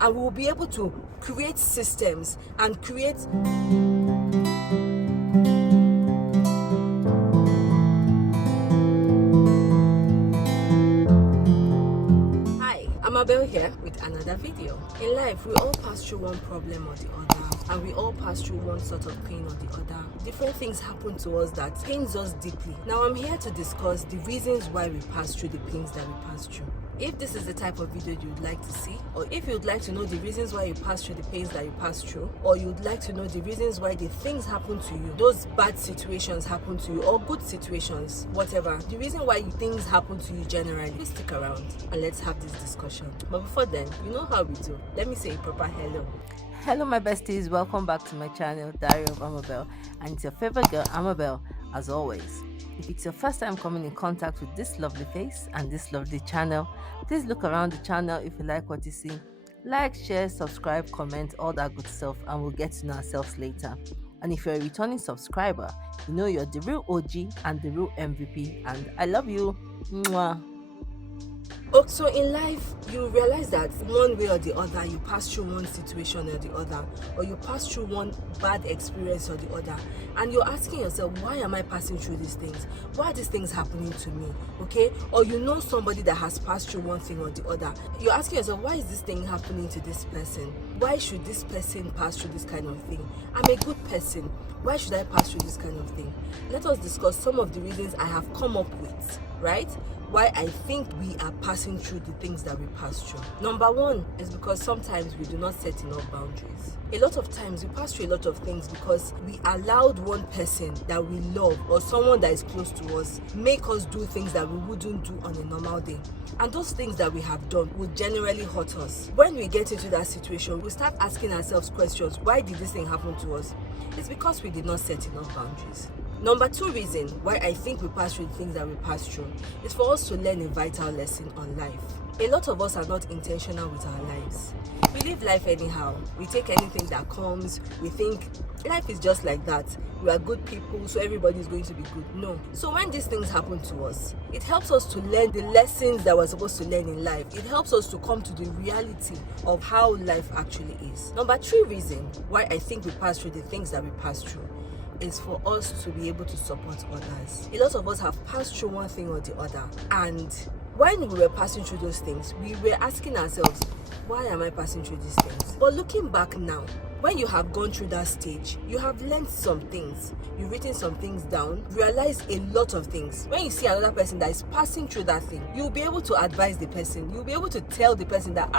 and we will be able to create systems and create. Hi, Amabelle here with another video. In life, we all pass through one problem or the other, and we all pass through one sort of pain or the other. Different things happen to us that pains us deeply. Now I'm here to discuss the reasons why we pass through the pains that we pass through. If this is the type of video you'd like to see, or if you'd like to know the reasons why you pass through the pains that you pass through, or you'd like to know the reasons why the things happen to you, those bad situations happen to you, or good situations, whatever, the reason why things happen to you generally, please stick around and let's have this discussion. But before then, you know how we do. Let me say a proper hello. Hello my besties, welcome back to my channel Diary of Amabelle, and it's your favorite girl Amabelle as always. If it's your first time coming in contact with this lovely face and this lovely channel, please look around the channel if you like what you see. Like, share, subscribe, comment, all that good stuff, and we'll get to know ourselves later. And if you're a returning subscriber, you know you're the real OG and the real MVP, and I love you. Mwah. So in life, you realize that one way or the other, you pass through one situation or the other, or you pass through one bad experience or the other, and you're asking yourself, why am I passing through these things? Why are these things happening to me? Okay? Or you know somebody that has passed through one thing or the other. You're asking yourself, why is this thing happening to this person? Why should this person pass through this kind of thing? I'm a good person. Why should I pass through this kind of thing? Let us discuss some of the reasons I have come up with, right? Why I think we are passing through the things that we pass through. Number one is because sometimes we do not set enough boundaries. A lot of times we pass through a lot of things because we allowed one person that we love or someone that is close to us make us do things that we wouldn't do on a normal day. And those things that we have done would generally hurt us. When we get into that situation, we start asking ourselves questions. Why did this thing happen to us? It's because we did not set enough boundaries. Number two reason why I think we pass through the things that we pass through is for us to learn a vital lesson on life. A lot of us are not intentional with our lives. We live life anyhow. We take anything that comes. We think life is just like that. We are good people, so everybody is going to be good. No. So when these things happen to us, it helps us to learn the lessons that we're supposed to learn in life. It helps us to come to the reality of how life actually is. Number three reason why I think we pass through the things that we pass through is for us to be able to support others. A lot of us have passed through one thing or the other, and when we were passing through those things, we were asking ourselves, why am I passing through these things? But looking back now, when you have gone through that stage, you have learned some things, you've written some things down, realized a lot of things. When you see another person that is passing through that thing, you'll be able to advise the person, you'll be able to tell the person that,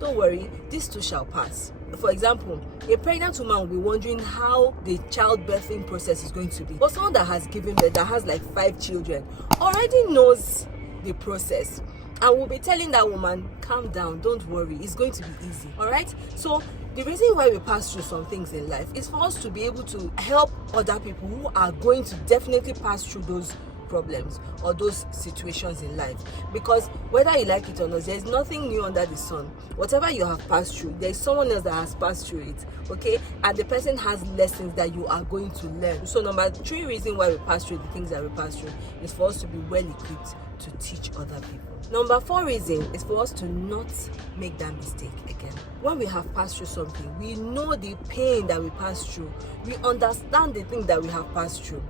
don't worry, this too shall pass. For example, a pregnant woman will be wondering how the childbirthing process is going to be. But someone that has given birth, that has like 5 children, already knows the process and will be telling that woman, calm down, don't worry, it's going to be easy. All right? So the reason why we pass through some things in life is for us to be able to help other people who are going to definitely pass through those problems or those situations in life. Because whether you like it or not, there's nothing new under the sun. Whatever you have passed through, there's someone else that has passed through it, okay? And the person has lessons that you are going to learn. So number three reason why we pass through the things that we pass through is for us to be well equipped to teach other people. Number four reason is for us to not make that mistake again. When we have passed through something, we know the pain that we passed through. We understand the thing that we have passed through.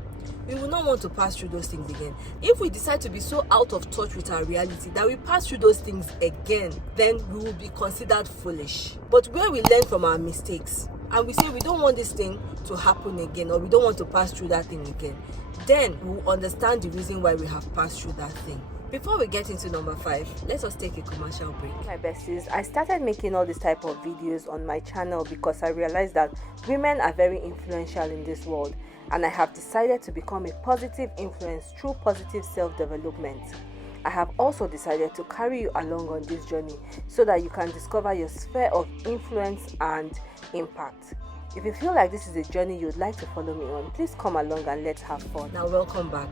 We will not want to pass through those things again. If we decide to be so out of touch with our reality that we pass through those things again, then we will be considered foolish. But where we learn from our mistakes and we say we don't want this thing to happen again, or we don't want to pass through that thing again, then we will understand the reason why we have passed through that thing. Before we get into number 5, let us take a commercial break. My besties, I started making all this type of videos on my channel because I realized that women are very influential in this world, and I have decided to become a positive influence through positive self-development. I have also decided to carry you along on this journey so that you can discover your sphere of influence and impact. If you feel like this is a journey you'd like to follow me on, please come along and let's have fun. Now, welcome back.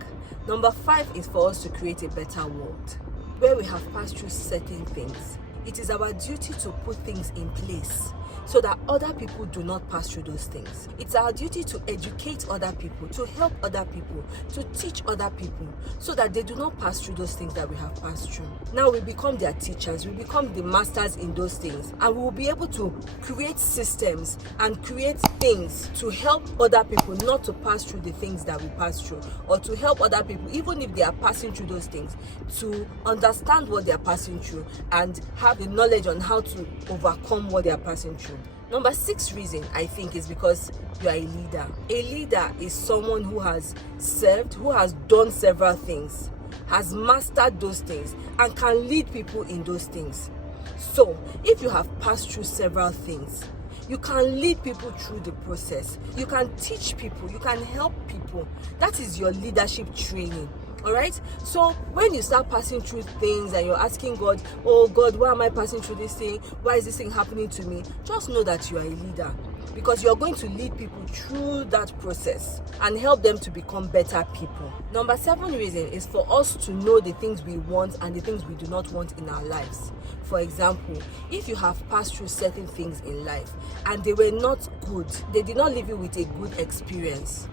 Number 5 is for us to create a better world where we have passed through certain things. It is our duty to put things in place so that other people do not pass through those things. It's our duty to educate other people, to help other people, to teach other people, so that they do not pass through those things that we have passed through. Now we become their teachers, we become the masters in those things, and we will be able to create systems and create things to help other people not to pass through the things that we pass through, or to help other people, even if they are passing through those things, to understand what they are passing through and have the knowledge on how to overcome what they are passing through. Number 6 reason, I think, is because you are a leader. A leader is someone who has served, who has done several things, has mastered those things, and can lead people in those things. So, if you have passed through several things, you can lead people through the process. You can teach people, you can help people. That is your leadership training. All right, so when you start passing through things and you're asking God, oh God, why am I passing through this thing? Why is this thing happening to me? Just know that you are a leader, because you're going to lead people through that process and help them to become better people. Number 7 reason is for us to know the things we want and the things we do not want in our lives. For example, if you have passed through certain things in life and they were not good, they did not leave you with a good experience,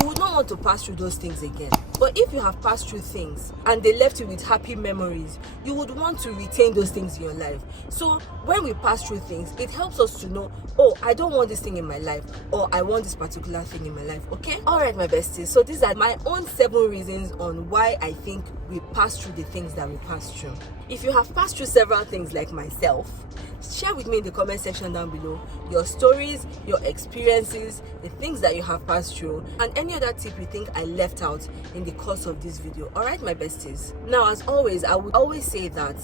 you would not want to pass through those things again. But if you have passed through things and they left you with happy memories, you would want to retain those things in your life. So when we pass through things, it helps us to know, oh, I don't want this thing in my life, or I want this particular thing in my life. Okay? All right, my besties. So these are my own 7 reasons on why I think we pass through the things that we pass through. If you have passed through several things like myself, share with me in the comment section down below your stories, your experiences, the things that you have passed through, and any other tip you think I left out in the course of this video. All right, my besties. Now, as always, I would always say that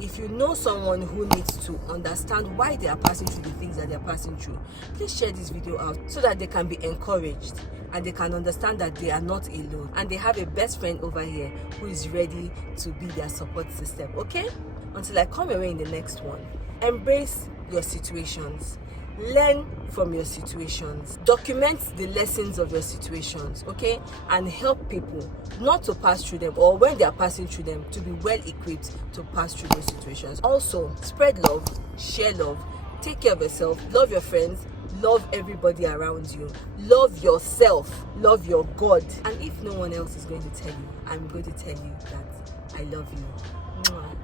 if you know someone who needs to understand why they are passing through the things that they are passing through, please share this video out so that they can be encouraged and they can understand that they are not alone and they have a best friend over here who is ready to be their support system. Okay? Until I come away in the next one, embrace your situations. Learn from your situations. Document the lessons of your situations, okay? And help people not to pass through them, or when they are passing through them, to be well equipped to pass through those situations. Also, spread love, share love, take care of yourself, love your friends, love everybody around you, love yourself, love your God. And if no one else is going to tell you, I'm going to tell you that I love you. Mwah.